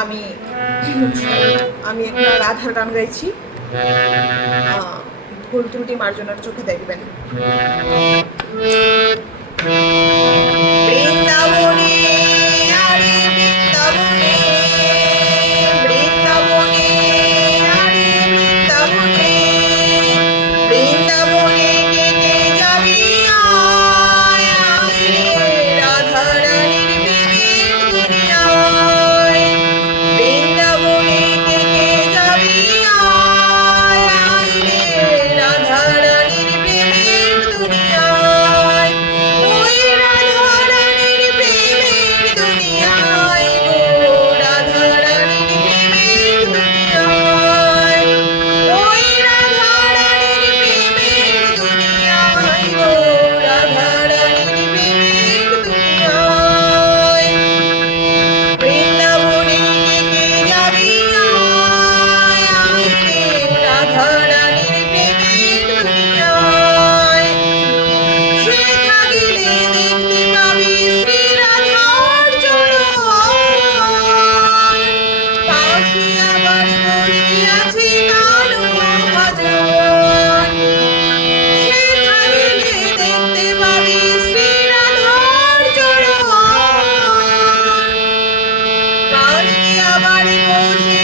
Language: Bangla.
আমি আমি একটা রাধার গান গাইছি, ভুল ত্রুটি মার্জনার চোখে দেখবেন। বৃন্দাবনে আরে বৃন্দাবনে, বৃন্দাবনে আরে বৃন্দাবনে, বৃন্দাবনে কে কে যাবি আয় আয় রে রাধা রানীর প্রেমের দুনিয়ায়। বৃন্দাবনে কে কে যাবি আয় আয় রে রাধা রানীর প্রেমের দুনিয়ায়। ওই রাধা রানীর প্রেমের দুনিয়ায় গো, রাধা রানীর প্রেমের দুনিয়ায়। ওই রাধা রানীর প্রেমের দুনিয়ায় গো, রাধা রানীর প্রেমের দুনিয়ায়। বৃন্দাবনে কে কে যাবি আয় আয় রে রাধা রানীর প্রেমের দুনিয়ায়। সেথা গেলে দেখতে পাবি শ্রী রাধার চরণ, পাশে আবার বসে আছে কানু মহাজন। সেথা গেলে দেখতে পাবি শ্রী রাধার চরণ, পাশে আবার বসে